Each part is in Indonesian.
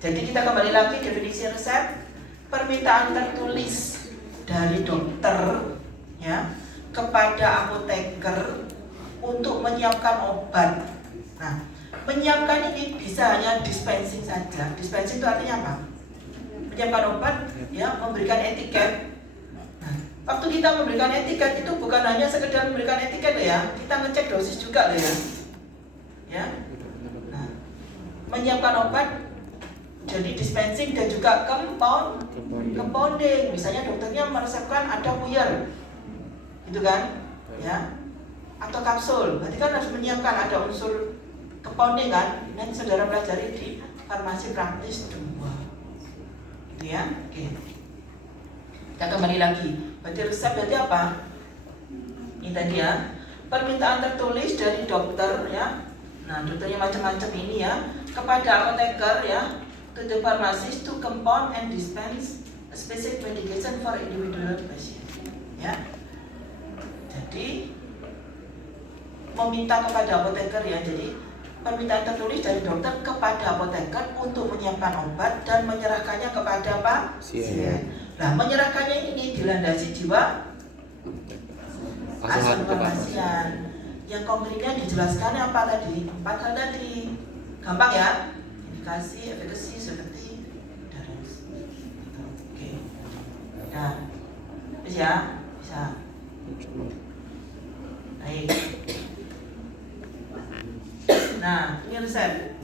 Jadi kita kembali lagi definisi resep. Permintaan tertulis dari dokter ya kepada apoteker untuk menyiapkan obat. Nah, menyiapkan ini bisa hanya dispensing saja. Dispensing itu artinya apa? Menyiapkan obat, ya, memberikan etiket. Nah, waktu kita memberikan etiket itu bukan hanya sekedar memberikan etiket ya, kita ngecek dosis juga ya. Ya. Nah, menyiapkan obat jadi dispensing dan juga compounding. Misalnya dokternya meresepkan ada puyer, gitu kan, ya, atau kapsul. Berarti kan harus menyiapkan ada unsur compounding kan. Nanti saudara pelajari di farmasi praktis 2, gitu ya. Oke. Kita kembali lagi. Berarti resep berarti apa? Ini tadi ya, permintaan tertulis dari dokter ya. Nah, dokternya macam-macam ini ya, kepada apoteker ya, to the pharmacist to compound and dispense a specific medication for individual patient. Ya. Jadi meminta kepada apoteker ya. Jadi permintaan tertulis dari dokter kepada apoteker untuk menyiapkan obat dan menyerahkannya kepada pasien. Nah, menyerahkannya ini dilandasi jiwa asuhan pasien. Yang konkretnya dijelaskan apa tadi? 4 hal tadi. Gampang ya? Indikasi, efekasi, safety, adherence. Oke. Nah, bisa? Bisa. Baik. Nah, ini resep.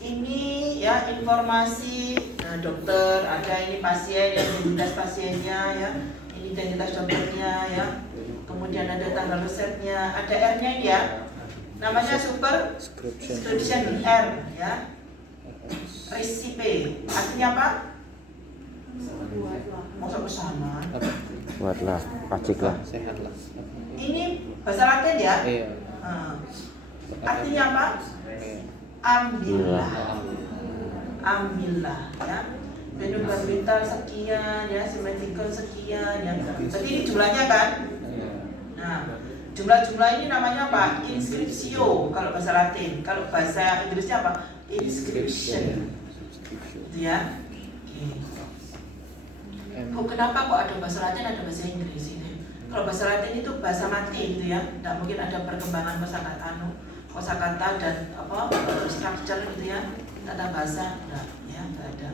Ini ya informasi dokter, ada ini pasien, yang identitas pasiennya ya, ini identitas dokternya ya. Kemudian ada tanggal resepnya, ada R-nya ini ya. Namanya subscription R ya. Resipe. Artinya apa? Masuk ke sana. Buatlah, paciklah. Sehatlah. Ini bahasa Latin ya? Iya. Artinya apa? Ambillah. Ambillah ya. Phenobarbital sekian ya, simetrikal sekian ya. Berarti ini jumlahnya kan? Nah, jumlah-jumlah ini namanya apa? Inscriptio kalau bahasa Latin. Kalau bahasa Inggrisnya apa? Inscription. Gitu ya. Oke. Kenapa kok ada bahasa Latin, ada bahasa Inggris ini? Kalau bahasa Latin itu bahasa mati gitu ya. Tidak mungkin ada perkembangan kosakata dan apa structure gitu ya. Tata bahasa enggak ya, enggak ada.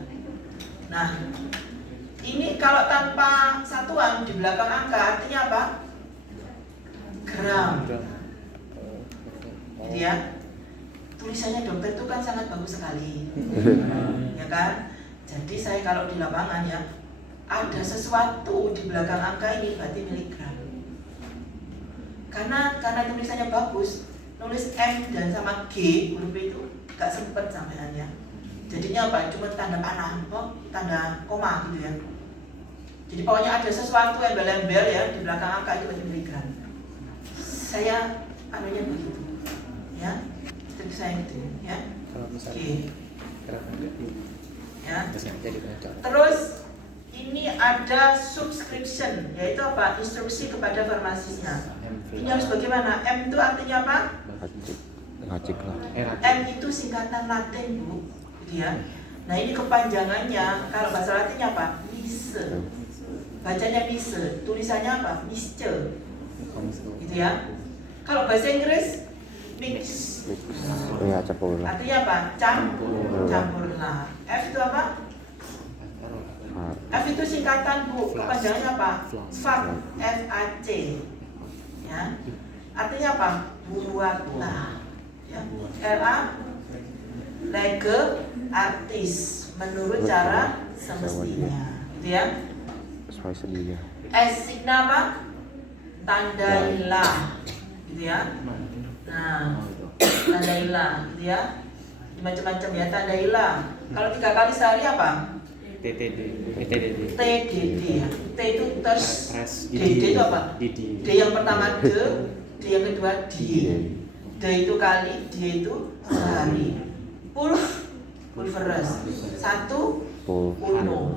Nah, ini kalau tanpa satuan di belakang angka artinya apa? Gram. Jadi ya, tulisannya dokter itu kan sangat bagus sekali, ya kan? Jadi saya kalau di lapangan ya, ada sesuatu di belakang angka ini berarti miligram. Karena tulisannya bagus, nulis M dan sama G huruf itu gak sempet sampeannya. Jadinya apa? Cuma tanda panah, tanda koma gitu ya. Jadi pokoknya ada sesuatu embel-embel ya di belakang angka itu berarti miligram. Saya anunya begitu, ya, seperti saya gitu, ya. Kalau misalnya, ya. Terus ini ada subscription, yaitu apa? Instruksi kepada farmasisnya. Ini harus bagaimana? M itu artinya apa? Paciklah. M itu singkatan Latin, Bu, gitu ya. Nah ini kepanjangannya, kalau bahasa Latinnya apa? Mise. Bacanya mise, tulisannya apa? Misce, gitu ya. Kalau bahasa Inggris mix. Iya, campurlah. Artinya apa? Campurlah. F itu apa? F itu singkatan, Bu. Kepanjangannya apa? FAC. FAC. Ya. Artinya apa? Buatlah. Ya. LA lege artis menurut cara semestinya. Gitu ya. Sesuai sedihnya. S signa apa? Tandailah. Gitu ya. Nah, tandailah, gitu ya. Macam-macam ya, tandailah. Kalau 3 kali sehari apa? TDD. TDD ya. T itu tes. DD itu apa? D yang pertama D yang kedua D. D itu kali, D itu sehari. Pulveres. 1 uno.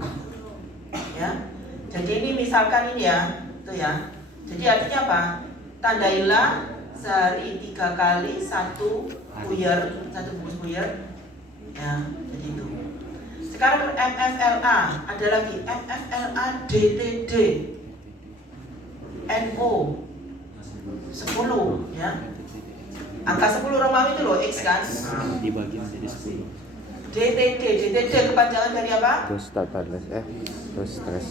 Ya. Jadi ini misalkan ini ya, tuh ya. Jadi artinya apa? Tandailah sehari 3 kali 1 puyer, 1 bungkus puyer. Ya, jadi itu. Sekarang MFLA, ada lagi MFLA DTD NO 10 ya. Angka 10 Romawi itu loh, X kan? Dibagi menjadi 10. DTD kepanjangan dari apa? Terus tatarles terus stres.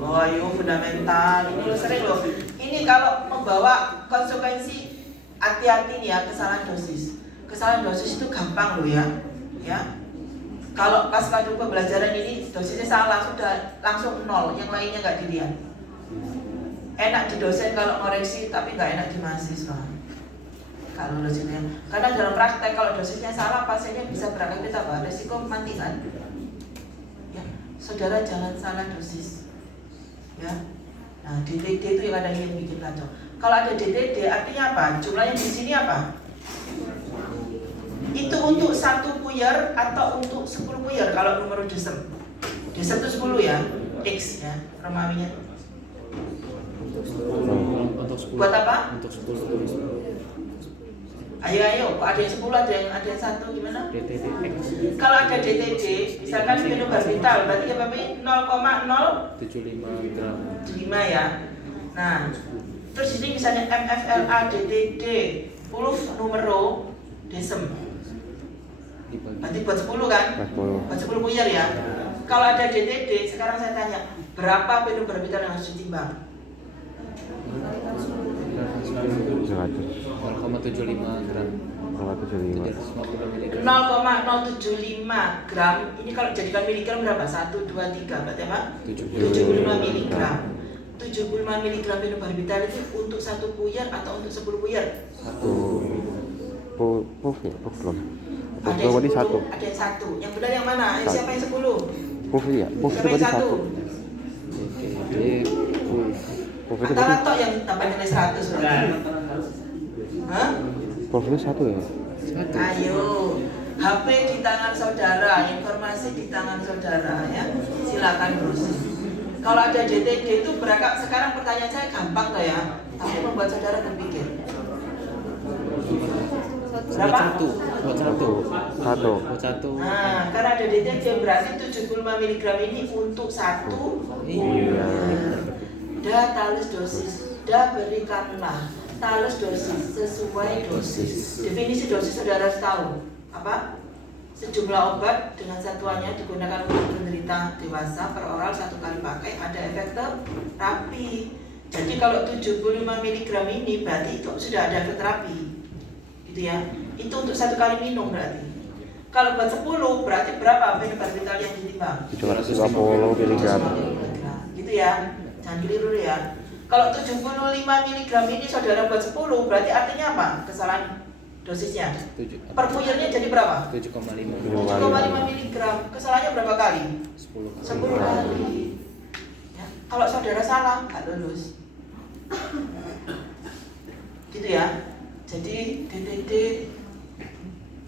Oh, ayo fundamental. Ini lo sering loh. Ini kalau membawa konsekuensi, hati-hati nih ya, kesalahan dosis. Kesalahan dosis itu gampang loh ya. Ya. Kalau pas pada pembelajaran ini dosisnya salah, sudah langsung 0, yang lainnya nggak dilihat. Enak di dosen kalau ngoreksi, tapi nggak enak di mahasiswa. Kalau dosisnya, karena dalam praktek kalau dosisnya salah, pasiennya bisa berakibat apa? Resiko mati kan? Ya, saudara jangan salah dosis. Ya, nah DTD itu yang ada yang bikin kacau. Kalau ada DTD artinya apa? Jumlahnya di sini apa? Itu untuk 1 puyer atau untuk 10 puyer kalau nomor desem. Desem itu 10 ya, X ya, Romawinya. Untuk 10. Buat apa? Untuk 10. Ayo, kok ada yang 10, ada yang 1 gimana? DTD X Kalau ada DTD, misalkan phenobarbital, berarti apa ini? 0,075 75 gram. ya. Nah, terus ini misalnya MFLA DTD 10 numero desem. Dibagi. Berarti buat 10 kan? 40. Buat 10 puyer ya. Kalau ada DTD, sekarang saya tanya, berapa phenobarbital yang harus ditimbang? 0,75 gram. 0,75. 350 mg. 0,075 gram. Ini kalau jadikan miligram berapa? 1, 2, 3. Berarti apa? 75 miligram. 75 miligram phenobarbital itu untuk 1 puyer atau untuk 10 puyer? Puf belum. Ada Puf berarti yang 1. 10, ada yang 1. Yang benar yang mana? Ayo, siapa yang 10? Puf ya. Puf itu Siapa yang berarti 1. 1? Oke. Jadi Puf itu Antara berarti tok yang tambah nilai 100 berarti. Hah? Puf itu 1 ya. Ayo, HP di tangan saudara, informasi di tangan saudara ya. Silakan browsing. Kalau ada DTD itu berapa? Sekarang pertanyaan saya gampang loh ya, tapi membuat saudara berpikir. Berapa? Buat 1. Buat 1. Nah, karena ada DTD berarti 75 mg ini untuk 1 Iya. Da talus dosis, da berikanlah talus dosis sesuai dosis. Definisi dosis saudara harus tahu apa? Sejumlah obat dengan satuannya digunakan untuk penderita dewasa per oral 1 kali pakai, ada efek terapi. Jadi kalau 75 mg ini berarti itu sudah ada efek terapi, gitu ya. Itu untuk 1 kali minum berarti. Kalau buat 10 berarti berapa phenobarbital yang ditimbang? 750 mg. Gitu ya. Jangan keliru ya. Kalau 75 mg ini saudara buat 10 berarti artinya apa? Kesalahan dosisnya. Per puyernya jadi berapa? 7,5. 7,5 mg. Kesalahannya berapa kali? 10 kali. 10 kali. Ya. Kalau saudara salah nggak lulus. Gitu ya. Jadi DTD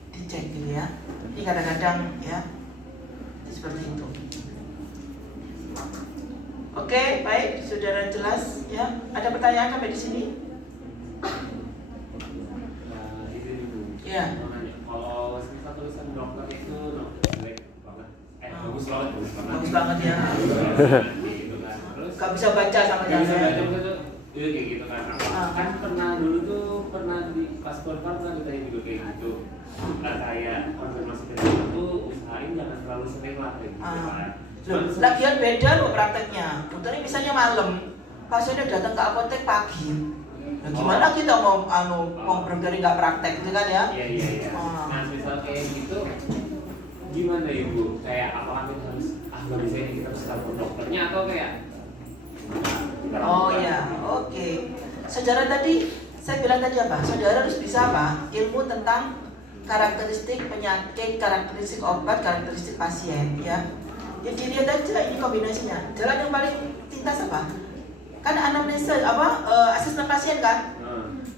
dicek gitu ya. Ini kadang-kadang ya seperti itu. Oke, baik, saudara jelas ya. Ada pertanyaan sampai di sini? Ya. Kalau misal tulisan dokter itu jelek banget, bagus banget, Bagus banget ya. gitu kan. Terus Gak bisa baca sama nggak bisa baca jangan. gitu, iya kayak gitu kan. Kan pernah dulu tuh di pas konfirmasi pernah ditanya juga kayak gitu. Nah kayak konfirmasi ke dokter tuh usahain jangan terlalu sering lah kayak gitu kan. Loh, lagian beda loh prakteknya. Dokternya misalnya malam, pasiennya datang ke apotek pagi. Nah, gimana kita mau dokter nggak praktek gitu kan ya? Iya. Nah misal kayak gitu, gimana ibu? Kayak apakah kita harus nggak bisa ini kita harus telepon dokternya atau kayak? Oh ya, oke. Sejarah tadi saya bilang tadi apa? Saudara harus bisa apa? Ilmu tentang karakteristik penyakit, karakteristik obat, karakteristik pasien ya. Jadi dilihat aja ini kombinasinya. Jalan yang paling pintas apa? Kan anamnesa asesmen pasien kan?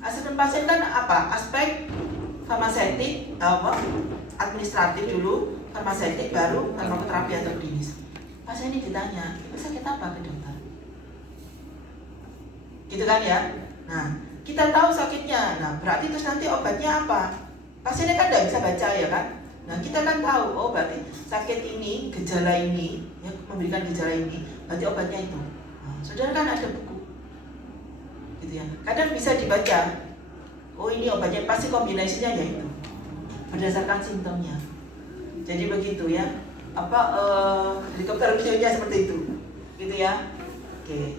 Asesmen pasien kan apa? Aspek farmaseutik, administratif dulu, farmaseutik baru farmakoterapi atau klinis. Pasien ini ditanya, "Ibu sakit apa ke dokter?" Gitu kan ya? Nah, kita tahu sakitnya. Nah, berarti terus nanti obatnya apa? pasiennya kan nggak bisa baca ya kan. Nah kita kan tahu, oh berarti sakit ini, gejala ini, ya, memberikan gejala ini, berarti obatnya itu. Nah, saudara kan ada buku, gitu ya. Kadang bisa dibaca, oh ini obatnya pasti kombinasinya ya itu, berdasarkan simptomnya. Jadi begitu ya, helikopter videonya seperti itu, gitu ya. Oke,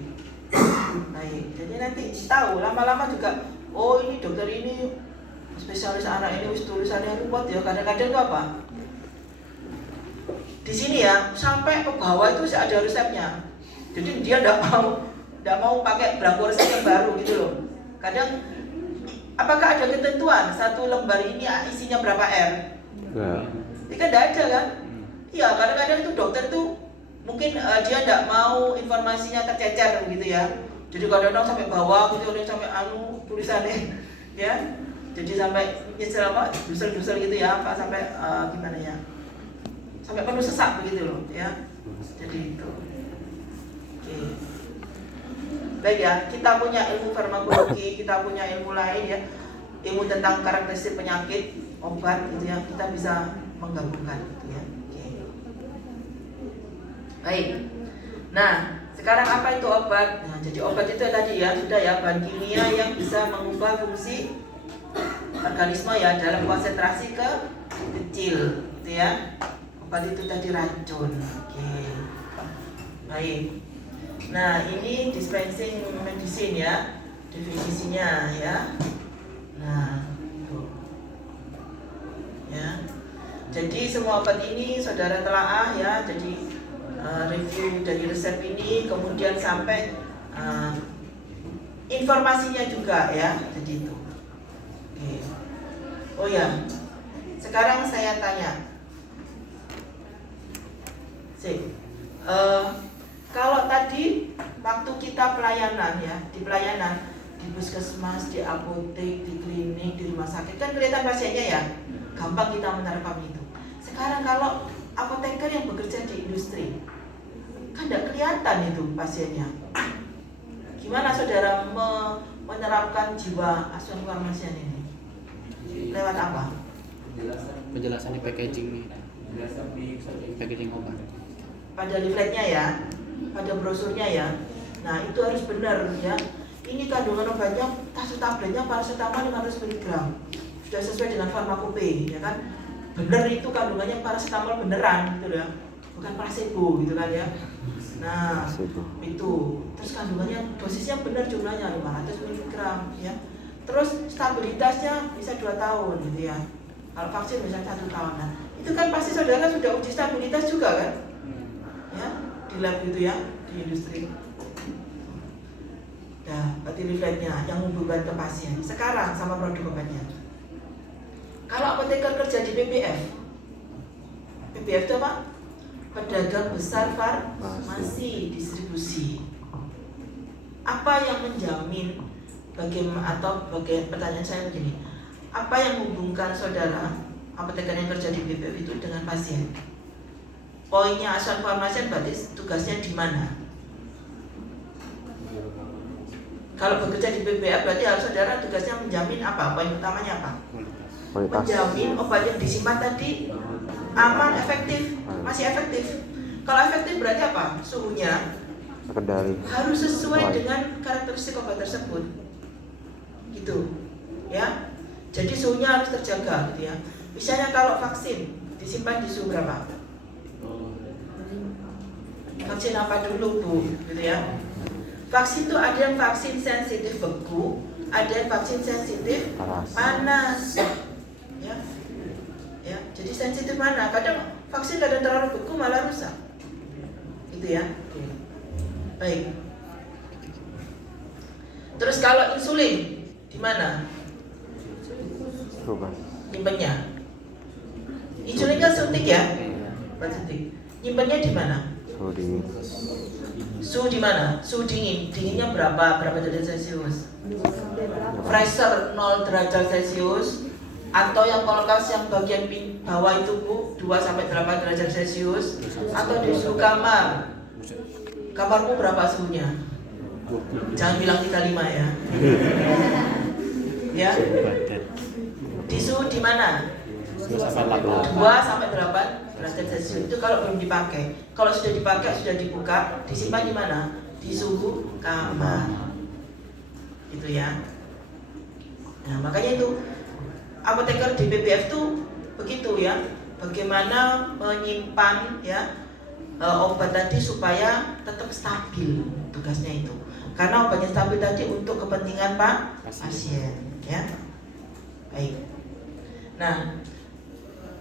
baik. Jadi nanti tahu lama-lama juga, oh ini dokter ini spesialis anak ini wis tulisannya ruwet ya. Kadang-kadang itu apa? Di sini ya sampai ke bawah itu ada resepnya. Jadi dia tidak mau pakai belangko resep yang baru gitu loh. Kadang apakah ada ketentuan satu lembar ini isinya berapa R? Enggak. Ini kan tidak ada kan? Iya, kadang-kadang itu dokter tuh mungkin dia tidak mau informasinya tercecer gitu ya. Jadi kadang-kadang sampai bawah gitu, sampai tulisannya ya. Jadi sampai nyesel apa, dusel-dusel gitu ya, apa sampai gimana ya, sampai penuh sesak begitu loh ya. Jadi itu. Oke. Baik ya, kita punya ilmu farmakologi, kita punya ilmu lain ya, ilmu tentang karakteristik penyakit, obat gitu ya, kita bisa menggabungkan gitu ya. Oke. Baik. Nah, sekarang apa itu obat? Nah, jadi obat itu tadi ya sudah ya, bahan kimia yang bisa mengubah fungsi organisme ya dalam konsentrasi kecil gitu ya. Obat itu tadi racun. Oke. Baik. Nah, ini dispensing medicine ya, definisinya ya. Nah, itu. Ya. Jadi semua obat ini saudara telaah ya. Jadi review dari resep ini, kemudian sampai informasinya juga ya. Jadi itu. Oke. Oh ya, sekarang saya tanya, kalau tadi waktu kita pelayanan ya, di puskesmas, di apotek, di klinik, di rumah sakit kan kelihatan pasiennya ya, gampang kita menerapkan itu. Sekarang kalau apoteker yang bekerja di industri, kan tidak kelihatan itu pasiennya. Gimana saudara menerapkan jiwa asuhan kefarmasian ini? Lewat apa? Penjelasan di packaging nih, packaging obat. Pada leafletnya ya, pada brosurnya ya. Nah itu harus benar ya. Ini kandungan obatnya, satu tabletnya paracetamol 500 mg, sudah sesuai dengan farmakope ya kan. Benar itu kandungannya paracetamol beneran gitu ya, bukan placebo gitu kan ya. Nah itu, terus kandungannya dosisnya benar jumlahnya 500 mg ya. Terus stabilitasnya bisa 2 tahun gitu ya. Kalau vaksin bisa 1 tahun. Nah, itu kan pasti saudara sudah uji stabilitas juga kan? Ya, di lab gitu ya, di industri. Nah, berarti leafletnya yang membeban ke pasien. Sekarang sama produk obatnya. Kalau apoteker kerja di PBF, PBF itu apa? Pedagang besar farmasi distribusi. Apa yang menjamin pertanyaan saya begini, apa yang menghubungkan saudara apoteker yang kerja di BPF itu dengan pasien? Poinnya asuhan farmasian berarti tugasnya di mana? Kalau bekerja di BPF berarti harus saudara tugasnya menjamin apa? Poin utamanya apa? Kualitas. Menjamin obat yang disimpan tadi aman, efektif, masih efektif. Kalau efektif berarti apa? Suhunya Terkendali. harus sesuai dengan karakteristik obat tersebut. Gitu ya, jadi suhunya harus terjaga gitu ya. Misalnya kalau vaksin disimpan di suhu berapa? Vaksin apa dulu Bu gitu ya. Vaksin itu ada yang vaksin sensitif beku, ada yang vaksin sensitif panas ya. Ya, jadi sensitif mana? Kadang vaksin kadang terlalu beku malah rusak gitu ya. Baik. Terus kalau insulin di mana? Coba. Nyimpennya. Insulin kan suntik ya? Suntik. Nyimpennya di mana? Suhu dingin. Suhu di mana? Suhu dingin. Dinginnya berapa? Berapa derajat Celcius? Freezer 0 derajat Celcius atau yang kulkas yang bagian bawah itu Bu 2 sampai 8 derajat Celcius atau di suhu kamar. Kamarmu berapa suhunya? Jangan bilang 35 ya. Ya. Di suhu di mana? 2 sampai 8. 2 sampai 8 derajat Celcius. Itu kalau belum dipakai. Kalau sudah dipakai, sudah dibuka, disimpan di mana? Di suhu kamar. Gitu ya. Nah, makanya itu apoteker di BPF itu begitu ya. Bagaimana menyimpan ya obat tadi supaya tetap stabil tugasnya itu. Karena obatnya stabil tadi untuk kepentingan pasien ya. Baik. Nah,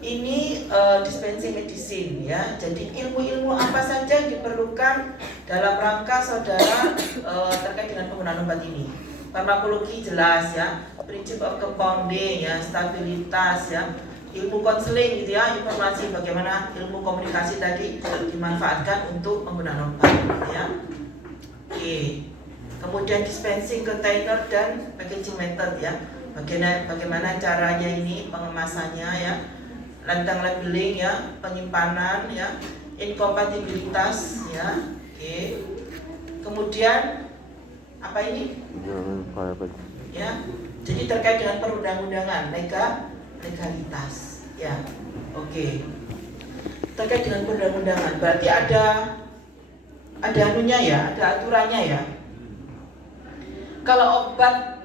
ini dispensing medicine ya. Jadi ilmu-ilmu apa saja yang diperlukan dalam rangka saudara terkait dengan penggunaan obat ini. Farmakologi jelas ya, prinsip of compounding ya, stabilitas ya, ilmu konseling gitu ya, informasi bagaimana ilmu komunikasi tadi dimanfaatkan untuk penggunaan obat ya. Oke. Kemudian dispensing container dan packaging method ya. Bagaimana caranya ini pengemasannya ya, lantang labeling ya, penyimpanan ya, inkompatibilitas ya. Oke. Kemudian apa ini? Ya. Jadi terkait dengan perundang-undangan, legalitas ya. Oke. Terkait dengan perundang-undangan, berarti ada anunya ya, ada aturannya ya. Kalau obat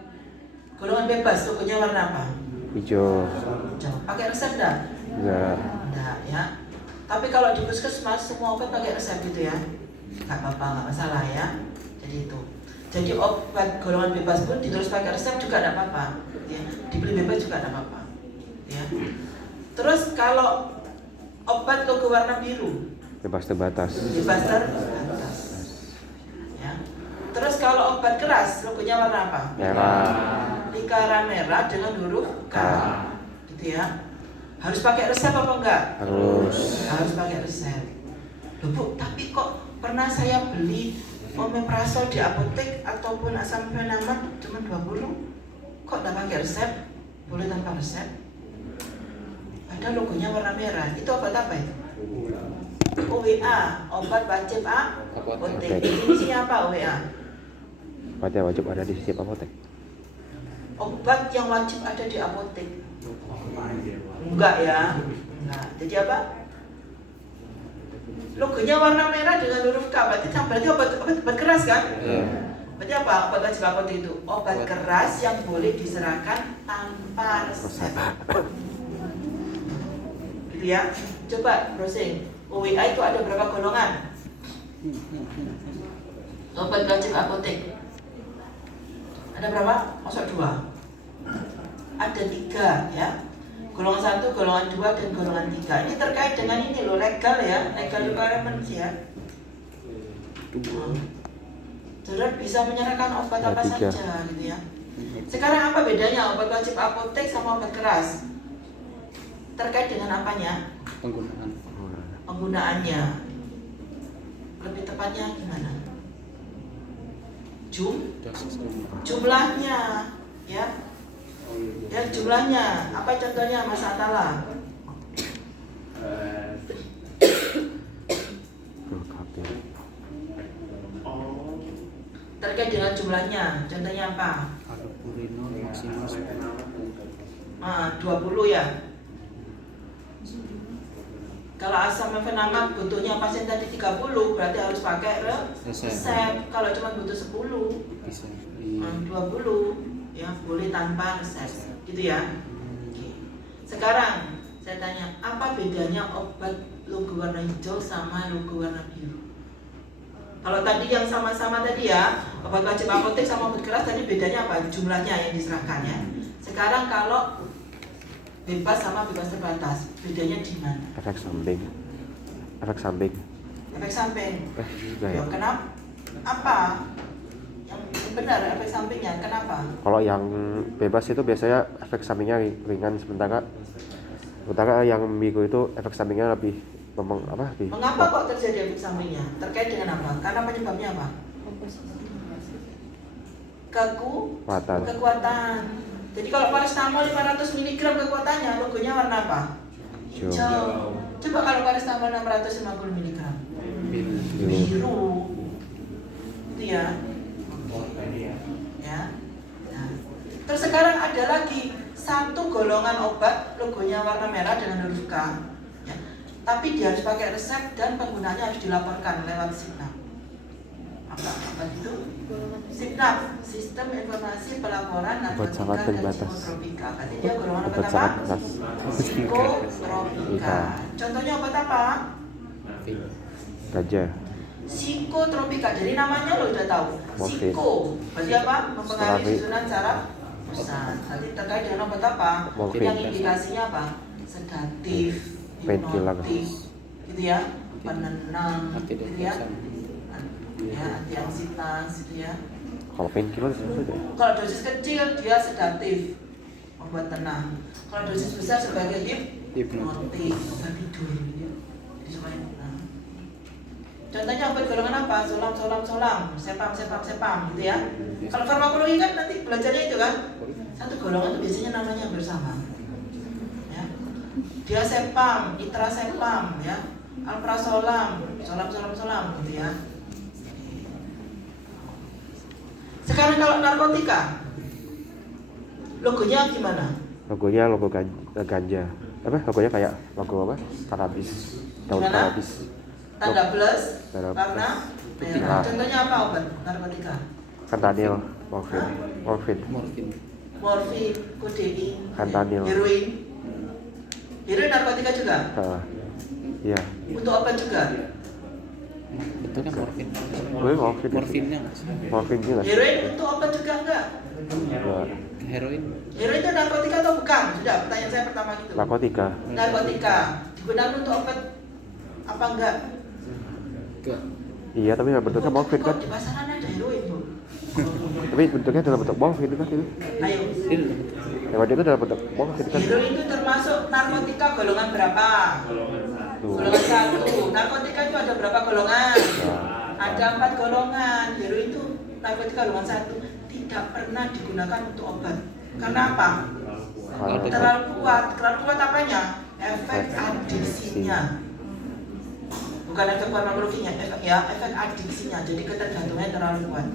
golongan bebas, logonya warna apa? Hijau. Hijau. Pakai resep enggak? Enggak. Enggak ya. Tapi kalau di puskesmas semua obat pakai resep gitu ya. Enggak apa-apa, enggak masalah ya. Jadi itu. Jadi obat golongan bebas pun ditulis pakai resep juga enggak apa-apa ya. Dibeli bebas juga enggak apa-apa. Ya. Terus kalau obat logo warna biru, Bebas terbatas. bebas terbatas. Ya. Terus kalau obat keras, logonya warna apa? Merah. Lingkaran merah dengan huruf K. Gitu ya. Harus pakai resep apa enggak? Harus pakai resep. Loh Bu, tapi kok pernah saya beli omeprazol di apotek ataupun asam fenamat cuma 20, kok enggak pakai resep? Boleh tanpa resep? Ada logonya warna merah. Itu obat apa itu? OWA, obat wajib apotek. Definisinya apa OWA? Obat yang wajib ada di setiap apotek. Obat yang wajib ada di apotek. Enggak ya. Enggak. Jadi apa? Logonya warna merah dengan huruf K. Berarti obat keras kan? Berarti apa? Obat wajib apotek itu obat keras yang boleh diserahkan tanpa resep. Gitu ya. Coba browsing. OWA itu ada berapa golongan? Obat wajib apotek. Ada berapa? Masuk 2. Ada 3 ya. Golongan 1, golongan 2 dan golongan 3. Ini terkait dengan ini loh, legal ya, legal requirements ya. Saudara bisa menyerahkan obat apa saja gitu ya. Sekarang apa bedanya obat wajib apotek sama obat keras? Terkait dengan apanya? Penggunaannya. Lebih tepatnya gimana? Jumlahnya ya. Ya jumlahnya. Apa contohnya Mas Atala? Terkait dengan jumlahnya, contohnya apa? Kalau purinol maksimal 20 ya. Kalau asam mefenamat butuhnya pasien tadi 30, berarti harus pakai resep. Kalau cuma butuh 10, bisa 20 ya boleh tanpa resep. Gitu ya. Oke. Sekarang saya tanya, apa bedanya obat logo warna hijau sama logo warna biru? Kalau tadi yang sama-sama tadi ya, obat wajib apotek sama obat keras tadi bedanya apa? Jumlahnya yang diserahkan ya. Sekarang kalau bebas sama bebas terbatas, bedanya di mana? Efek samping. Efek samping. Efek samping. Enggak ya. Kenapa? Apa? Yang benar efek sampingnya kenapa? Kalau yang bebas itu biasanya efek sampingnya ringan, sementara yang biru itu efek sampingnya lebih Mengapa kok terjadi efek sampingnya? Terkait dengan apa? Karena penyebabnya apa? Kekuatan. Jadi kalau paracetamol 500 mg kekuatannya, logonya warna apa? Hijau. Coba kalau paracetamol 650 mg. Biru. Itu ya. Ya. Nah. Terus sekarang ada lagi 1 satu golongan obat logonya warna merah dengan huruf K, ya. Tapi dia harus pakai resep dan penggunaannya harus dilaporkan lewat SIPNAP. Apa itu? SIPNAP, Sistem Informasi Pelaporan Obat Narkotika sangat dan terbatas. Psikotropika. Berarti dia golongan obat Obat apa? sangat keras. Psikotropika. Contohnya obat apa? Ganja. Psikotropika. Jadi namanya lo udah tahu. Morfin. Psiko. Berarti apa? Mempengaruhi Sterapi. susunan saraf pusat. Nanti terkait dengan obat apa? Morfin. Yang indikasinya apa? Sedatif, Painkiller. hipnotis, gitu ya, penenang, gitu ya, Antidepresan. ya antianksitas, gitu ya. Kalau painkiller sebenarnya Kalau dosis kecil dia sedatif, membuat tenang. Kalau dosis besar sebagai hipnotis, obat tidur, gitu ya. Jadi supaya tenang. Contohnya obat golongan apa? Solam, sepam, gitu ya. Kalau farmakologi kan nanti belajarnya itu kan, satu golongan itu biasanya namanya hampir sama. Ya. Dia sepam, itrasepam, ya, alprazolam, solam, gitu ya. Sekarang kalau narkotika, logonya gimana? logonya logo ganja. Apa logonya kayak logo apa? Kanabis. Daun Gimana? kanabis. Tanda plus, Tanda warna plus. merah. Ah. Contohnya apa obat narkotika? Fentanyl, morfin. Morfin. Morfin, kodein, Fentanyl. heroin. Heroin narkotika juga? Iya. Untuk obat juga? Bentuknya morfin. Morfin. Morfinnya Mas. Morfin juga. Heroin untuk obat juga enggak? Enggak. Heroin. Heroin itu narkotika atau bukan? Sudah, pertanyaan saya pertama gitu. Narkotika. Narkotika digunakan untuk obat apa enggak? Enggak. Iya, tapi bentuknya morfin kan. Kok di pasaran ada heroin, Bu? Tapi bentuknya dalam bentuk morfin kan itu. Ayo. Ini Yang itu dalam bentuk morfin kan. Heroin itu termasuk narkotika golongan berapa? Golongan satu. Golongan 1. Narkotika itu ada berapa golongan? Ya. Ada 4 golongan. Heroin itu narkotika golongan 1. Tidak pernah digunakan untuk obat. Karena apa? Terlalu kuat. Terlalu kuat apanya? Efek adiksinya. Bukan efek farmakologinya, efek adiksinya. Jadi ketergantungannya terlalu kuat.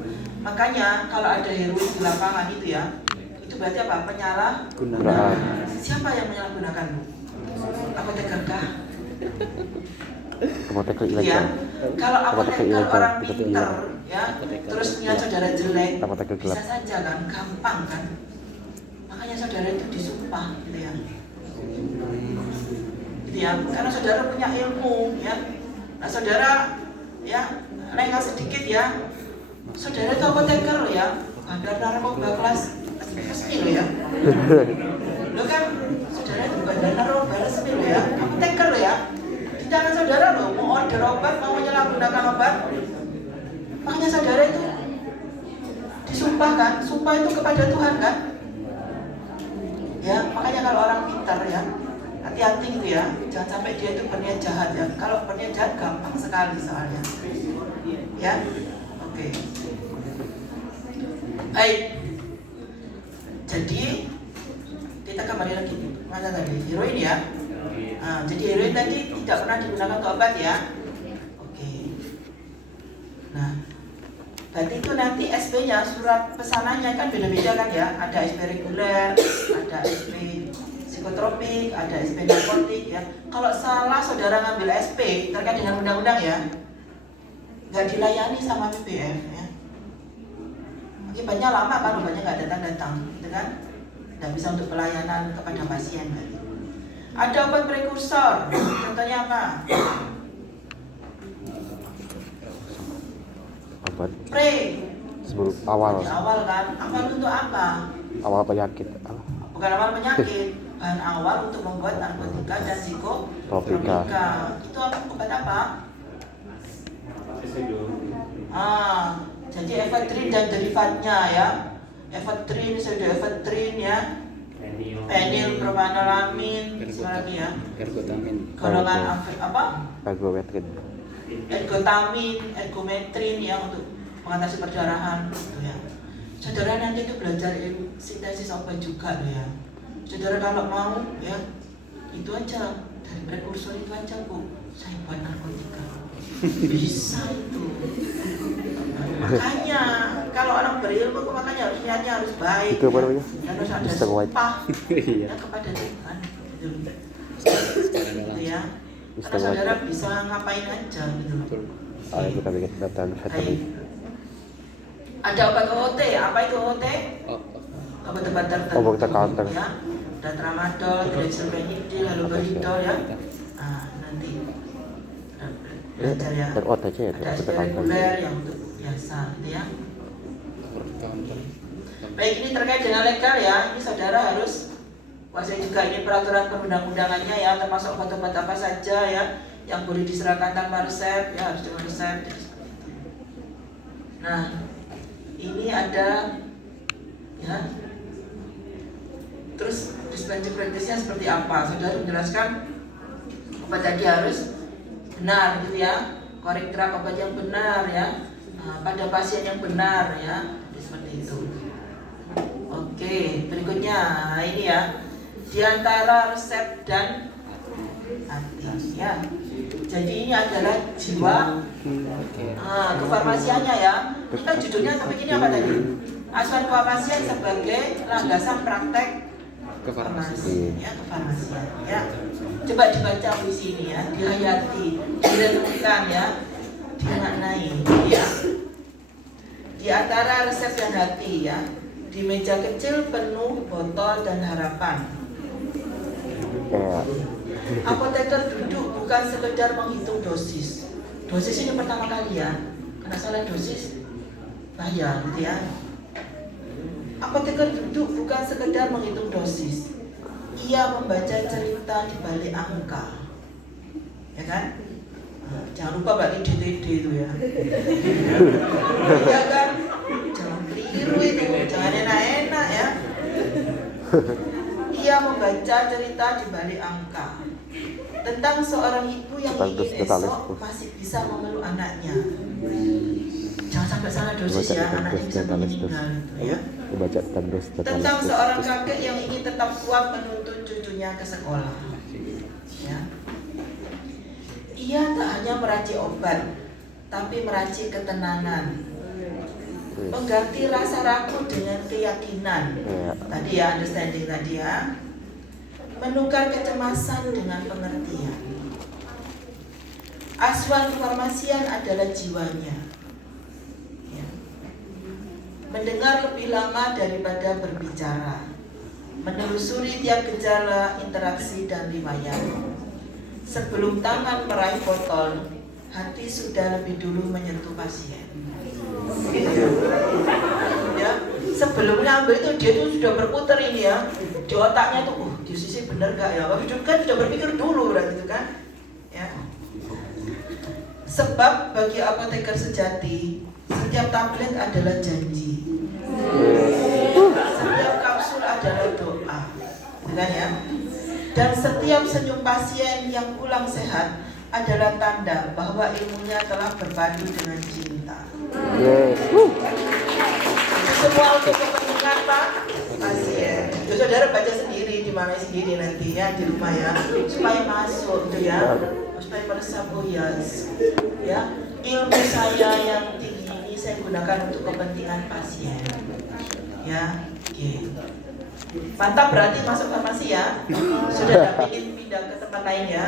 Makanya kalau ada heroin di lapangan itu ya, itu berarti apa? Gunaan. Siapa yang menyalahgunakan? Apoteker kah? Apoteker Ya, ilegal. kalau apoteker ilegal, orang betul, pinter, iya. ya, terus punya saudara jelek, Apoteker gelap. bisa saja kan, gampang kan. Makanya saudara itu disumpah, gitu ya. Gitu ya, karena saudara punya ilmu, ya. Nah, saudara, ya, lengah sedikit ya. Saudara itu apoteker loh ya, bandar narkoba kelas resmi loh ya. Lo kan, saudara itu bandar narkoba resmi loh ya, apoteker loh ya. Di tangan saudara loh, mau order obat, mau menyalahgunakan obat. Makanya saudara itu disumpah kan, sumpah itu kepada Tuhan kan. Ya, makanya kalau orang pintar ya, hati-hati gitu ya, jangan sampai dia itu berniat jahat ya. Kalau berniat jahat gampang sekali soalnya. Ya, oke. Baik. Jadi kita kembali lagi mana tadi heroin ya. Nah, jadi heroin tadi tidak pernah digunakan untuk obat ya. Oke. Nah, berarti itu nanti SP-nya, surat pesanannya kan beda-beda kan ya. Ada SP reguler, ada SP psikotropik, ada SP narkotik ya. Kalau salah saudara ngambil SP terkait dengan undang-undang ya, nggak dilayani sama PPF ya. Akibatnya lama kan, obatnya nggak datang-datang, gitu kan? Nggak bisa untuk pelayanan kepada pasien berarti. Ada obat prekursor, contohnya apa? Obat Pre, sebelum awal di awal kan? Awal untuk apa? awal penyakit. Bukan awal penyakit, bahan awal untuk membuat narkotika dan psikotropika. Itu obat apa? Jadi efedrin dan derivatnya ya. Efedrin, pseudoefedrin ya. Penil, propanolamin, lagi ya. Ergotamin. Golongan apa? Ergometrin. Ergotamin, ergometrin ya untuk mengatasi perdarahan gitu ya. Saudara nanti itu belajar sintesis obat juga loh ya. Saudara kalau mau ya, itu aja dari prekursor itu aja Bu, saya buat narkotika. Bisa itu. Nah, makanya kalau orang berilmu makanya harus niatnya harus baik. Itu apa namanya? Dan harus ada Mr. White. sumpah Iya. ya kepada Tuhan. Gitu. Secara Gitu dalam. ya. Mr. Karena saudara White. bisa ngapain aja gitu. Betul. Ayo kita bikin daftar Baik. veterinary. Ada obat OOT, apa itu OOT? Oh, Obat-obat tertentu. Obat counter. Ya. Ada tramadol, dextrobenidil, haloperidol ya. Nah, nanti belajar ya. Dan OTC ya, Ada kita reguler yang untuk biasa gitu ya. over counter. Baik, ini terkait dengan legal ya. Ini saudara harus kuasai juga ini peraturan perundang-undangannya ya, termasuk obat-obat apa saja ya yang boleh diserahkan tanpa resep ya, harus dengan resep. Nah, ini ada ya. Terus dispensi praktisnya seperti apa? Saudara menjelaskan obat tadi harus benar gitu ya, korektrak obat yang benar ya, pada pasien yang benar ya, seperti itu. Oke, berikutnya ini ya, di antara resep dan hati ya. Jadi ini adalah jiwa kefarmasiannya ya. Kita judulnya sampai gini apa tadi? Asuhan kefarmasian sebagai landasan praktek Kefarmasi. ya, kefarmasian ya. Coba dibaca di sini ya, dihayati, direnungkan ya, dimaknai ya. Di antara resep dan hati ya, di meja kecil penuh botol dan harapan. Ya. Apoteker duduk bukan sekedar menghitung dosis. Dosis ini pertama kali ya, karena salah dosis bahaya gitu ya. Apoteker duduk bukan sekedar menghitung dosis. Ia membaca cerita di balik angka, ya kan? Jangan lupa balik DTD itu ya. Iya kan? Jangan keliru itu, jangan enak-enak ya. Ia membaca cerita di balik angka tentang seorang ibu yang ingin esok masih bisa memeluk anaknya. Jangan sampai salah dosis ya, anaknya bisa meninggal itu ya. Membaca tandus Tentang seorang kakek yang ingin tetap kuat menuntun cucunya ke sekolah. Ya. Ia tak hanya meracik obat, tapi meracik ketenangan. Mengganti rasa ragu dengan keyakinan. Tadi ya, understanding tadi ya. Menukar kecemasan dengan pengertian. Asuhan kefarmasian adalah jiwanya. Ya. Mendengar lebih lama daripada berbicara. Menelusuri tiap gejala, interaksi, dan riwayat. Sebelum tangan meraih botol, hati sudah lebih dulu menyentuh pasien. Ya, sebelumnya ambil itu dia tuh sudah berputar ini ya di otaknya tuh, di sisi bener gak ya? Waktu itu kan sudah berpikir dulu gitu kan? Ya. Sebab bagi apoteker sejati, setiap tablet adalah janji, setiap kapsul adalah doa, kan ya? Dan setiap senyum pasien yang pulang sehat adalah tanda bahwa ilmunya telah berpadu dengan cinta. Yes. Semua untuk kepentingan Pak pasien. Jadi saudara baca sendiri di mana sendiri nanti ya di rumah ya, supaya masuk tuh ya, supaya meresap oh yes. Ya, ilmu saya yang tinggi ini saya gunakan untuk kepentingan pasien. Ya, oke. Mantap, berarti masuk farmasi ya. Sudah tidak ingin pindah ke tempat lain ya.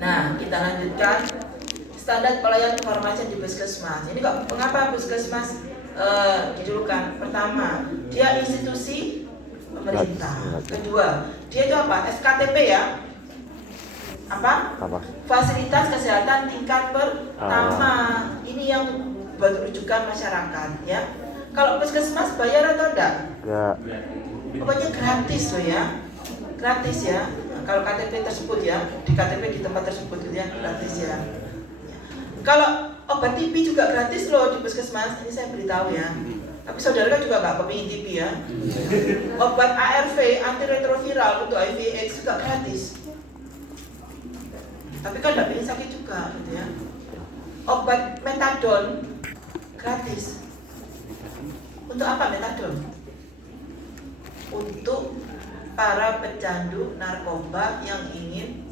Nah, kita lanjutkan standar pelayanan kefarmasian di puskesmas. Ini kok mengapa puskesmas dijulukan? Pertama, dia institusi pemerintah. Kedua, dia itu apa? SKTP ya. Apa? Fasilitas kesehatan tingkat pertama. Ini yang buat rujukan masyarakat ya. Kalau puskesmas bayar atau enggak? Enggak. Pokoknya gratis loh ya. Gratis ya. Kalau KTP tersebut ya, di KTP di tempat tersebut itu ya gratis ya. Kalau obat TB juga gratis loh di puskesmas. Ini saya beritahu ya. Tapi saudara kan juga nggak kepingin TB ya. Obat ARV antiretroviral untuk HIV/AIDS juga gratis. Tapi kan nggak pengen sakit juga gitu ya. Obat metadon gratis. Untuk apa metadon? untuk para pecandu narkoba yang ingin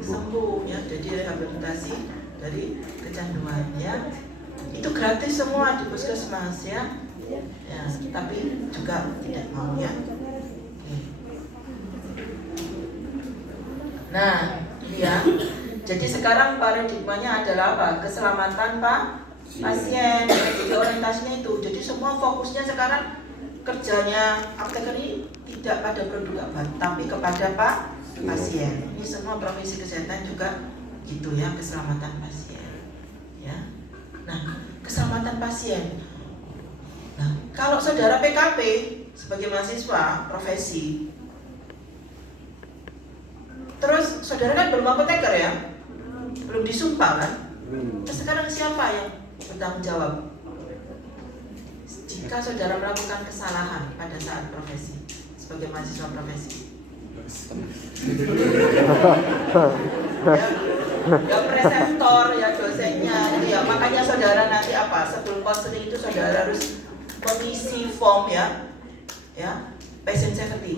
sembuh ya, jadi rehabilitasi dari kecanduan ya. Itu gratis semua di puskesmas ya. Ya, tapi juga tidak mau ya. Oke. Nah, ini ya. Jadi sekarang paradigmanya adalah apa? Keselamatan pasien. Jadi orientasinya itu. Jadi semua fokusnya sekarang kerjanya apteker ini tidak pada produk obat, tapi kepada pasien. Ini semua profesi kesehatan juga gitu ya, keselamatan pasien. Ya. Nah, keselamatan pasien. Nah, kalau saudara PKP sebagai mahasiswa profesi, terus saudara kan belum apoteker ya, belum disumpah kan? Terus sekarang siapa yang bertanggung jawab jika saudara melakukan kesalahan pada saat profesi sebagai mahasiswa profesi? Ya presentor, ya dosennya, ya makanya saudara nanti apa? Sebelum konseling itu saudara harus mengisi form ya, patient safety.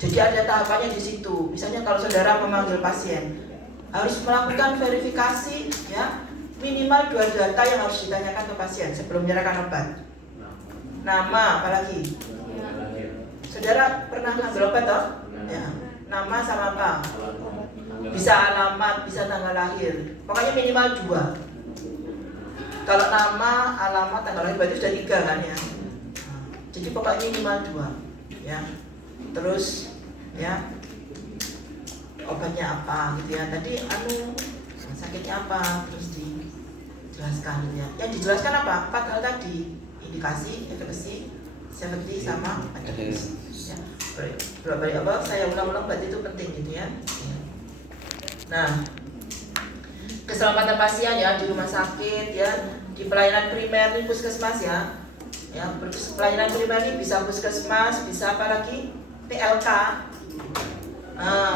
Jadi ada tahapannya di situ. Misalnya kalau saudara memanggil pasien, harus melakukan verifikasi ya, minimal 2 data yang harus ditanyakan ke pasien sebelum menyerahkan obat. Nama, apalagi? Saudara pernah ngambil obat toh? Ya. Nama sama apa? Bisa alamat, bisa tanggal lahir. Pokoknya minimal 2. Kalau nama, alamat, tanggal lahir berarti sudah 3 kan ya. Jadi pokoknya minimal 2 ya. Terus ya obatnya apa gitu ya. Tadi sakitnya apa, terus dijelaskan gitu ya. Yang dijelaskan apa? 4 hal tadi. Indikasi, efekasi, safety sama adherence. Ya. Berapa apa? Saya ulang-ulang berarti itu penting gitu ya. Nah, keselamatan pasien ya di rumah sakit ya, di pelayanan primer di puskesmas ya. Ya, pelayanan primer ini bisa puskesmas, bisa apa lagi? PLK.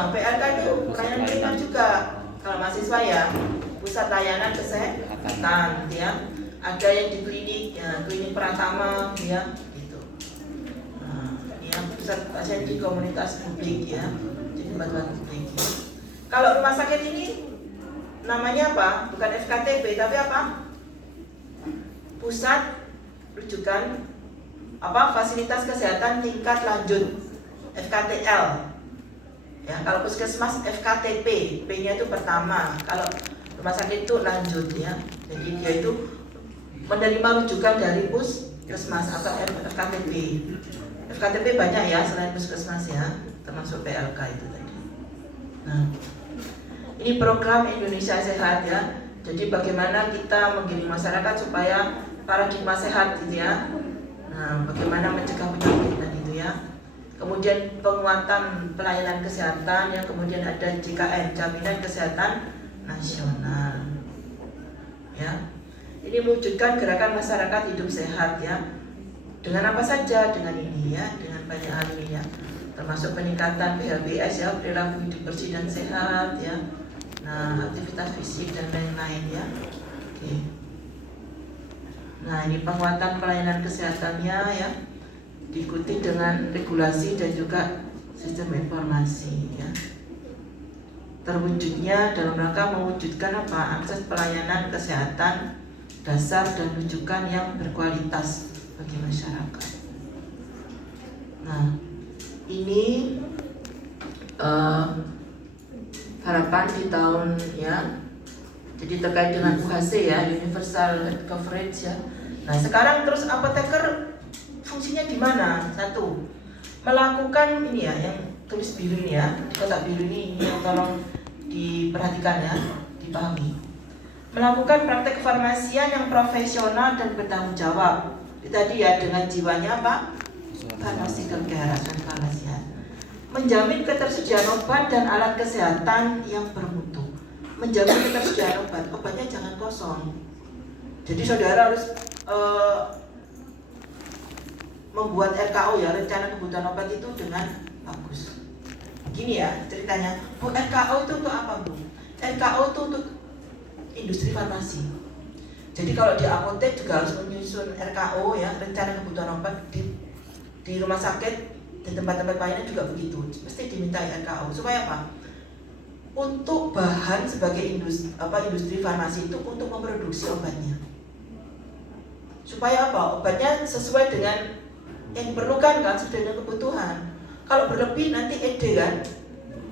PLK itu pelayanan primer juga. Kalau mahasiswa ya, pusat layanan kesehatan gitu ya. Ada yang di klinik ya, klinik Pratama ya, gitu. Ya, pusat pasien di komunitas publik ya, di tempat-tempat publik. Ya. Kalau rumah sakit ini namanya apa? Bukan FKTP tapi apa? Pusat rujukan apa? Fasilitas kesehatan tingkat lanjut, FKTL. Ya, kalau puskesmas FKTP, P-nya itu pertama. Kalau rumah sakit itu lanjut ya. Jadi dia itu menerima rujukan dari puskesmas atau FKTP. FKTP banyak ya selain puskesmas ya, termasuk PLK itu tadi. Nah, ini program Indonesia Sehat ya. Jadi bagaimana kita menggiring masyarakat supaya paradigma sehat gitu ya. Nah, bagaimana mencegah penyakit tadi itu ya. Kemudian penguatan pelayanan kesehatan ya, kemudian ada JKN, Jaminan Kesehatan Nasional. Ya. Ini mewujudkan gerakan masyarakat hidup sehat ya. Dengan apa saja? Dengan ini ya, dengan banyak hal ini ya. Termasuk peningkatan PHBS ya, perilaku hidup bersih dan sehat ya. Nah, aktivitas fisik dan lain-lain ya. Oke. Nah, ini penguatan pelayanan kesehatannya ya. Diikuti dengan regulasi dan juga sistem informasi ya. Terwujudnya dalam rangka mewujudkan apa? Akses pelayanan kesehatan dasar dan rujukan yang berkualitas bagi masyarakat. Nah, ini harapan di tahun ya. Jadi terkait dengan UHC ya, Universal Health Coverage ya. Nah, sekarang terus apoteker fungsinya di mana? 1, melakukan ini ya, yang tulis biru ini ya, di kotak biru ini yang tolong diperhatikan ya, dipahami. Melakukan praktek kefarmasian yang profesional dan bertanggung jawab. Itu tadi ya, dengan jiwanya apa? Pharmaceutical care, asuransi farmasian. Menjamin ketersediaan obat dan alat kesehatan yang bermutu. Menjamin ketersediaan obat, obatnya jangan kosong. Jadi saudara harus membuat RKO ya, rencana kebutuhan obat itu dengan bagus. Gini ya ceritanya, Bu, RKO itu untuk apa Bu? RKO itu untuk industri farmasi. Jadi kalau di apotek juga harus menyusun RKO ya, rencana kebutuhan obat di rumah sakit, di tempat-tempat pelayanan juga begitu, mesti diminta RKO. Supaya apa? Untuk bahan sebagai industri farmasi itu untuk memproduksi obatnya. Supaya apa? Obatnya sesuai dengan yang diperlukan kan, sesuai dengan kebutuhan. Kalau berlebih nanti ED kan,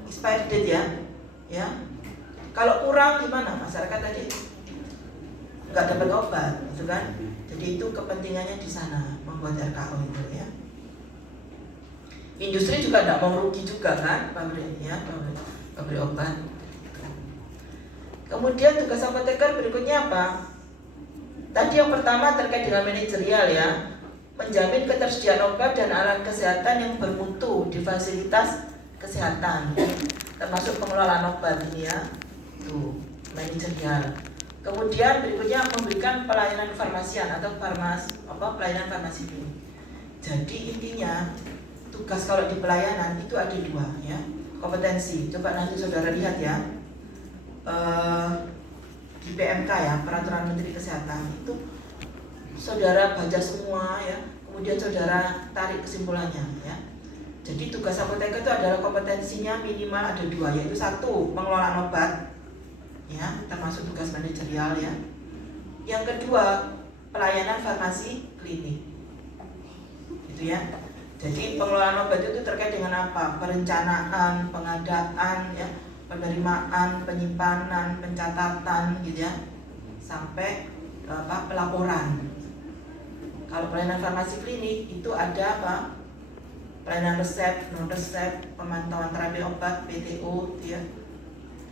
expired date ya. Kalau kurang gimana? Masyarakat tadi nggak dapat obat, gitu kan? Jadi itu kepentingannya di sana membuat RKO itu ya. Industri juga tidak mau rugi juga kan, pabrik obat. Kemudian tugas apoteker berikutnya apa? Tadi yang pertama terkait dengan manajerial ya, menjamin ketersediaan obat dan alat kesehatan yang bermutu di fasilitas kesehatan, termasuk pengelolaan obat ini ya, tuh manajerial. Kemudian berikutnya memberikan pelayanan farmasian atau pelayanan farmasi dulu. Jadi intinya tugas kalau di pelayanan itu ada dua ya, kompetensi. Coba nanti saudara lihat ya, di PMK ya, Peraturan Menteri Kesehatan itu saudara baca semua ya, kemudian saudara tarik kesimpulannya ya. Jadi tugas apoteker itu adalah kompetensinya minimal ada dua, yaitu satu pengelolaan obat ya, termasuk tugas manajerial ya. Yang kedua pelayanan farmasi klinik gitu ya. Jadi pengelolaan obat itu terkait dengan apa? Perencanaan, pengadaan ya, penerimaan, penyimpanan, pencatatan gitu ya, sampai pelaporan. Kalau pelayanan farmasi klinik itu ada apa? Pelayanan resep, non resep, pemantauan terapi obat, PTO gitu ya,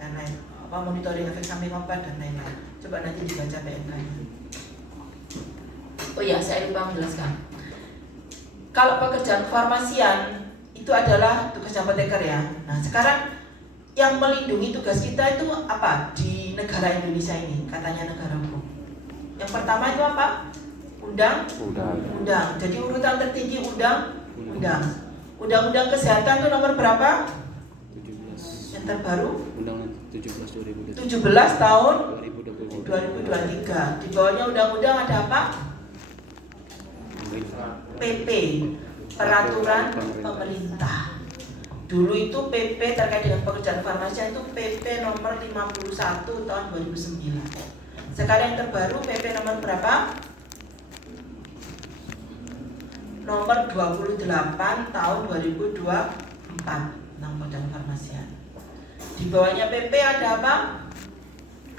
dan lain, monitoring efek samping obat dan lain-lain. Coba nanti dibaca PMK-nya. Oh iya, saya lupa menjelaskan. Kalau pekerjaan farmasian itu adalah tugas apoteker ya. Nah sekarang yang melindungi tugas kita itu apa di negara Indonesia ini? Katanya negara hukum. Yang pertama itu apa? Undang. Jadi urutan tertinggi undang. Undang-undang kesehatan itu nomor berapa? 17. Yang terbaru? Undang-undang 17 17 tahun 2023. 2023. Di bawahnya undang-undang ada apa? PP, Peraturan Pemerintah. Dulu itu PP terkait dengan pekerjaan farmasian itu PP nomor 51 tahun 2009. Sekarang yang terbaru PP nomor berapa? Nomor 28 tahun 2024 tentang pekerjaan farmasian. Di bawahnya PP ada apa?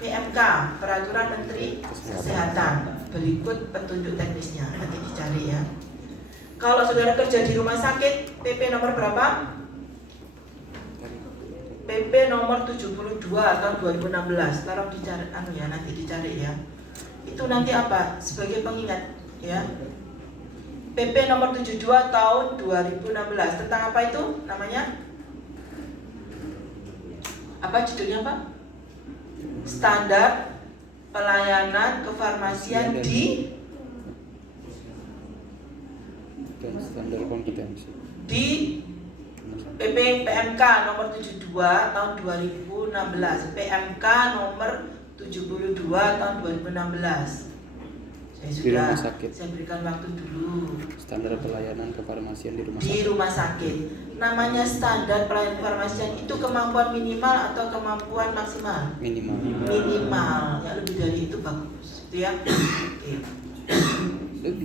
PMK, Peraturan Menteri Kesehatan. Berikut petunjuk teknisnya, nanti dicari ya. Kalau saudara kerja di rumah sakit, PP nomor berapa? PP nomor 72 tahun 2016. Tolong dicari, nanti dicari ya. Itu nanti apa? Sebagai pengingat ya. PP nomor 72 tahun 2016 tentang apa itu namanya? Apa judulnya Pak? Standar pelayanan kefarmasian di standar kompetensi di PP PMK nomor 72 tahun 2016, PMK nomor 72 tahun 2016. Di rumah sakit. Saya berikan waktu dulu. Standar pelayanan kefarmasian di rumah Di sakit. rumah sakit. Namanya standar pelayanan kefarmasian itu kemampuan minimal atau kemampuan maksimal? Minimal. Minimal. Ya lebih dari itu bagus. Itu ya. Oke.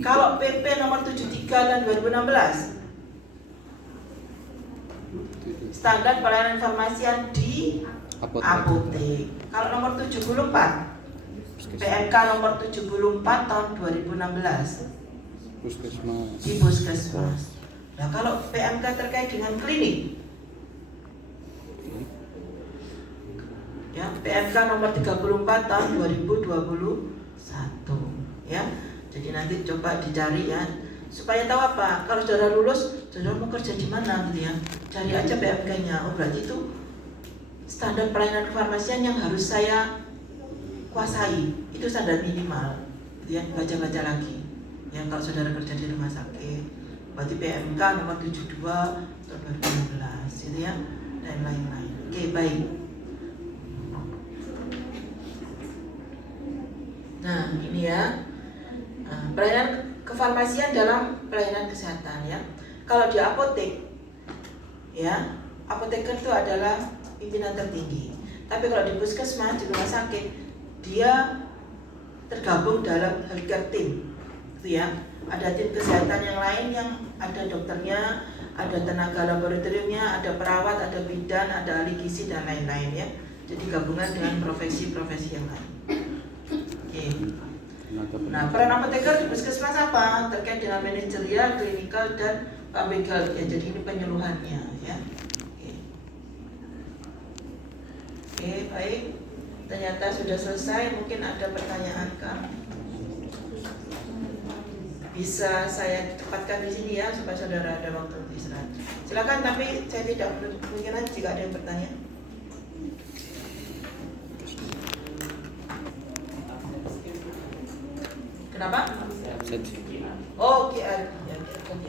Kalau PP nomor 73 tahun 2016, standar pelayanan farmasian di apotek. Kalau nomor 74, PMK nomor 74 tahun 2016 Puskesmas. di puskesmas. Nah kalau PMK terkait dengan klinik, ya PMK nomor 34 tahun 2021 ya. Jadi nanti coba dicari ya, supaya tahu apa. Kalau saudara lulus, saudara mau kerja di mana gitu ya, cari aja PMK-nya. Oh berarti itu standar pelayanan kefarmasian yang harus saya kuasai, itu standar minimal gitu ya. Baca-baca lagi ya kalau saudara kerja di rumah sakit, berarti PMK nomor 72 tahun 2016 gitu ya, dan lain-lain. Oke, baik. Nah ini ya, pelayanan kefarmasian dalam pelayanan kesehatan ya. Kalau di apotek, ya, apoteker itu adalah pimpinan tertinggi. Tapi kalau di puskesmas, di rumah sakit, dia tergabung dalam healthcare team, gitu ya. Ada tim kesehatan yang lain yang ada dokternya, ada tenaga laboratoriumnya, ada perawat, ada bidan, ada ahli gizi dan lain-lain ya. Jadi gabungan dengan profesi-profesi yang lain. Oke. Nah, peran apoteker di puskesmas apa? Terkait dengan manajerial, klinikal, dan public. Ya, jadi ini penyuluhannya ya. Oke, baik. Ternyata sudah selesai. Mungkin ada pertanyaan kah? Bisa saya cepatkan di sini ya supaya saudara ada waktu untuk istirahat. Silakan, tapi saya tidak kemungkinan jika ada yang bertanya. Kenapa? Absensi. Oh, QR. Ya, QR.